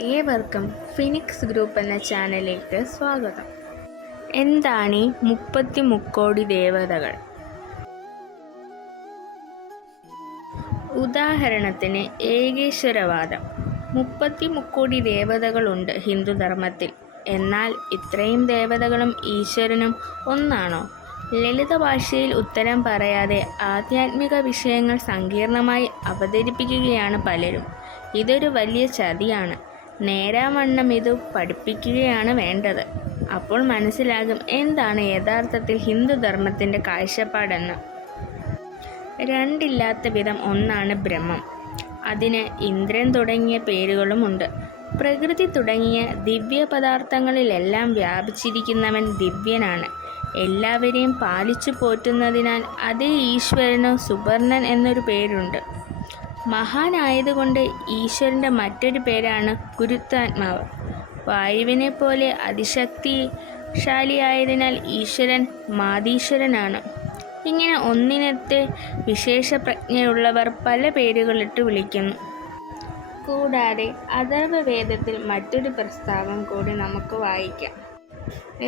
ഏവർക്കും phoenix group എന്ന ചാനലിലേക്ക് സ്വാഗതം. എന്താണ് ഈ മുപ്പത്തി മുക്കോടി ദേവതകൾ? ഉദാഹരണത്തിന് ഏകേശ്വരവാദം. മുപ്പത്തി മുക്കോടി ദേവതകളുണ്ട് ഹിന്ദുധർമ്മത്തിൽ എന്നാൽ ഇത്രയും ദേവതകളും ഈശ്വരനും ഒന്നാണോ? ലളിത ഭാഷയിൽ ഉത്തരം പറയാതെ ആധ്യാത്മിക വിഷയങ്ങൾ സങ്കീർണമായി അവതരിപ്പിക്കുകയാണ് പലരും. ഇതൊരു വലിയ ചതിയാണ്. നേരാവണ്ണം ഇത് പഠിപ്പിക്കുകയാണ് വേണ്ടത്. അപ്പോൾ മനസ്സിലാകും എന്താണ് യഥാർത്ഥത്തിൽ ഹിന്ദുധർമ്മത്തിന്റെ കാഴ്ചപ്പാടെന്ന്. രണ്ടില്ലാത്ത വിധം ഒന്നാണ് ബ്രഹ്മം. അതിന് ഇന്ദ്രൻ തുടങ്ങിയ പേരുകളുമുണ്ട്. പ്രകൃതി തുടങ്ങിയ ദിവ്യ പദാർത്ഥങ്ങളിലെല്ലാം വ്യാപിച്ചിരിക്കുന്നവൻ ദിവ്യനാണ്. എല്ലാവരെയും പാലിച്ചു പോറ്റുന്നതിനാൽ അതേ ഈശ്വരന് സുബർണൻ എന്നൊരു പേരുണ്ട്. മഹാനായതുകൊണ്ട് ഈശ്വരന്റെ മറ്റൊരു പേരാണ് ഗുരുത്വാത്മാവ്. വായുവിനെ പോലെ അതിശക്തിശാലിയായതിനാൽ ഈശ്വരൻ മാതീശ്വരനാണ്. ഇങ്ങനെ ഒന്നിനത്തെ വിശേഷപ്രജ്ഞയുള്ളവർ പല പേരുകളിട്ട് വിളിക്കുന്നു. കൂടാതെ അഥർവവേദത്തിൽ മറ്റൊരു പ്രസ്താവം കൂടി നമുക്ക് വായിക്കാം.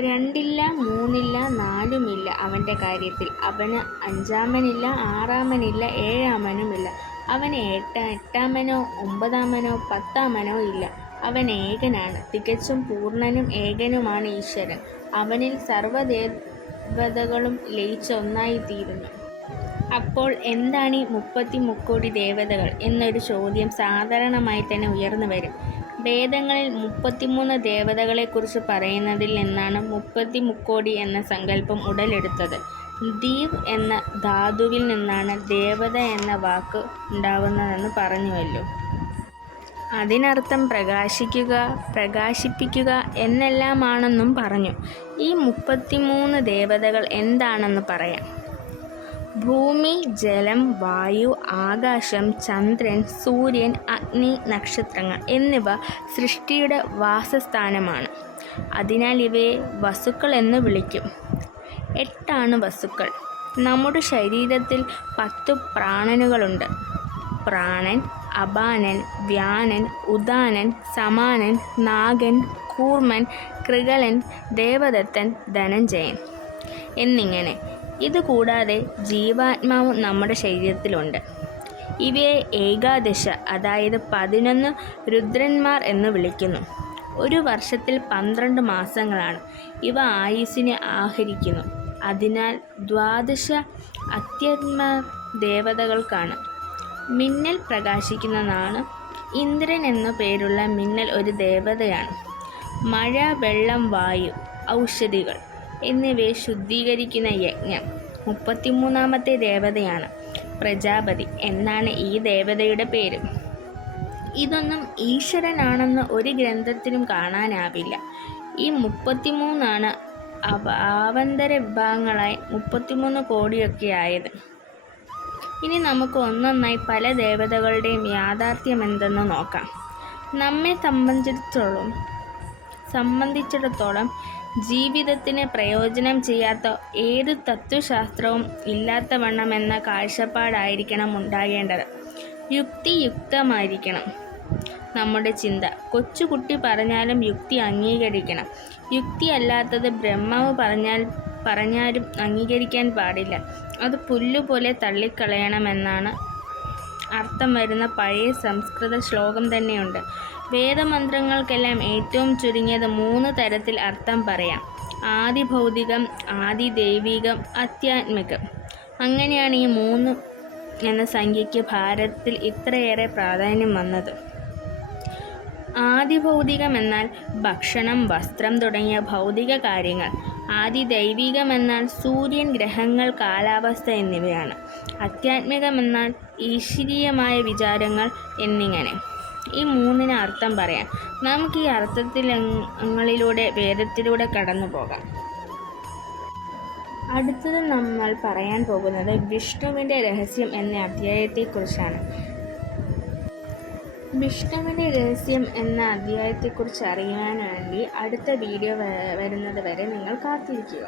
രണ്ടില്ല മൂന്നില്ല നാലുമില്ല അവന്റെ കാര്യത്തിൽ. അവന് അഞ്ചാമനില്ല ആറാമനില്ല ഏഴാമനുമില്ല. അവന് എട്ട എട്ടാമനോ ഒമ്പതാമനോ പത്താമനോ ഇല്ല. അവൻ ഏകനാണ്. തികച്ചും പൂർണനും ഏകനുമാണ് ഈശ്വരൻ. അവനിൽ സർവദേവതകളും ലയിച്ചൊന്നായിത്തീരുന്നു അപ്പോൾ എന്താണ് ഈ മുപ്പത്തി മുക്കോടി ദേവതകൾ എന്നൊരു ചോദ്യം സാധാരണമായി തന്നെ ഉയർന്നു വരും. വേദങ്ങളിൽ മുപ്പത്തിമൂന്ന് ദേവതകളെക്കുറിച്ച് പറയുന്നതിൽ നിന്നാണ് മുപ്പത്തി മുക്കോടി എന്ന സങ്കല്പം ഉടലെടുത്തത്. ദീപ് എന്ന ധാതുവിൽ നിന്നാണ് ദേവത എന്ന വാക്ക് ഉണ്ടാവുന്നതെന്ന് പറഞ്ഞുവല്ലോ. അതിനർത്ഥം പ്രകാശിക്കുക പ്രകാശിപ്പിക്കുക എന്നെല്ലാമാണെന്നും പറഞ്ഞു. ഈ മുപ്പത്തിമൂന്ന് ദേവതകൾ എന്താണെന്ന് പറയാം. ഭൂമി ജലം വായു ആകാശം ചന്ദ്രൻ സൂര്യൻ അഗ്നി നക്ഷത്രങ്ങൾ എന്നിവ സൃഷ്ടിയുടെ വാസസ്ഥാനമാണ്. അതിനാൽ ഇവയെ വസുക്കൾ എന്ന് വിളിക്കും. എട്ടാണ് വസ്തുക്കൾ. നമ്മുടെ ശരീരത്തിൽ പത്ത് പ്രാണനുകളുണ്ട്. പ്രാണൻ അപാനൻ വ്യാനൻ ഉദാനൻ സമാനൻ നാഗൻ കൂർമൻ കൃകലൻ ദേവദത്തൻ ധനഞ്ജയൻ എന്നിങ്ങനെ. ഇതുകൂടാതെ ജീവാത്മാവ് നമ്മുടെ ശരീരത്തിലുണ്ട്. ഇവയെ ഏകാദശ അതായത് പതിനൊന്ന് രുദ്രന്മാർ എന്ന് വിളിക്കുന്നു. ഒരു വർഷത്തിൽ പന്ത്രണ്ട് മാസങ്ങളാണ്. ഇവ ആയുസ്സിനെ ആഹരിക്കുന്നു. അതിനാൽ ദ്വാദശ അത്യത്മ ദേവതകൾക്കാണ് മിന്നൽ പ്രകാശിക്കുന്നതാണ് ഇന്ദ്രൻ എന്നു പേരുള്ള മിന്നൽ ഒരു ദേവതയാണ്. മഴ വെള്ളം വായു ഔഷധികൾ എന്നിവയെ ശുദ്ധീകരിക്കുന്ന യജ്ഞം മുപ്പത്തിമൂന്നാമത്തെ ദേവതയാണ് പ്രജാപതി എന്നാണ് ഈ ദേവതയുടെ പേര്. ഇതൊന്നും ഈശ്വരനാണെന്ന് ഒരു ഗ്രന്ഥത്തിലും കാണാനാവില്ല. ഈ മുപ്പത്തിമൂന്നാണ് ആവന്തര വിഭാഗങ്ങളായി മുപ്പത്തിമൂന്ന് കോടിയൊക്കെ ആയത് ഇനി നമുക്ക് ഒന്നൊന്നായി പല ദേവതകളുടെയും യാഥാർത്ഥ്യം എന്തെന്ന് നോക്കാം. നമ്മെ സംബന്ധിച്ചിടത്തോളം സംബന്ധിച്ചിടത്തോളം ജീവിതത്തിന് പ്രയോജനം ചെയ്യാത്ത ഏത് തത്വശാസ്ത്രവും ഇല്ലാത്തവണ്ണം എന്ന കാഴ്ചപ്പാടായിരിക്കണം ഉണ്ടാകേണ്ടത്. യുക്തിയുക്തമായിരിക്കണം. നമ്മുടെ ചിന്ത. കൊച്ചുകുട്ടി പറഞ്ഞാലും യുക്തി അംഗീകരിക്കണം. യുക്തിയല്ലാത്തത് ബ്രഹ്മാവ് പറഞ്ഞാൽ പറഞ്ഞാലും അംഗീകരിക്കാൻ പാടില്ല. അത് പുല്ലുപോലെ തള്ളിക്കളയണമെന്നാണ് അർത്ഥം വരുന്ന പഴയ സംസ്കൃത ശ്ലോകം തന്നെയുണ്ട്. വേദമന്ത്രങ്ങൾക്കെല്ലാം ഏറ്റവും ചുരുങ്ങിയത് മൂന്ന് തരത്തിൽ അർത്ഥം പറയാം. ആദി ദൈവികം ആധ്യാത്മികം അങ്ങനെയാണ് ഈ മൂന്ന് എന്ന സംഖ്യയ്ക്ക് ഭാരതത്തിൽ ഇത്രയേറെ പ്രാധാന്യം വന്നത്. ആദിഭൗതികം എന്നാൽ ഭക്ഷണം വസ്ത്രം തുടങ്ങിയ ഭൗതിക കാര്യങ്ങൾ ആദി ദൈവികം എന്നാൽ സൂര്യൻ ഗ്രഹങ്ങൾ കാലാവസ്ഥ എന്നിവയാണ് ആധ്യാത്മികം എന്നാൽ ഈശ്വരീയമായ വിചാരങ്ങൾ എന്നിങ്ങനെ. ഈ മൂന്നിന് അർത്ഥം പറയാം. നമുക്ക് ഈ അർത്ഥത്തിലങ്ങളിലൂടെ വേദത്തിലൂടെ കടന്നു പോകാം. അടുത്തത് നമ്മൾ പറയാൻ പോകുന്നത് വിഷ്ണുവിന്റെ രഹസ്യം എന്ന അധ്യായത്തെക്കുറിച്ചാണ്. വിഷ്ണുവിന്റെ രഹസ്യം എന്ന അധ്യായത്തെക്കുറിച്ച് അറിയാൻ വേണ്ടി അടുത്ത വീഡിയോ വരുന്നത് വരെ നിങ്ങൾ കാത്തിരിക്കുക.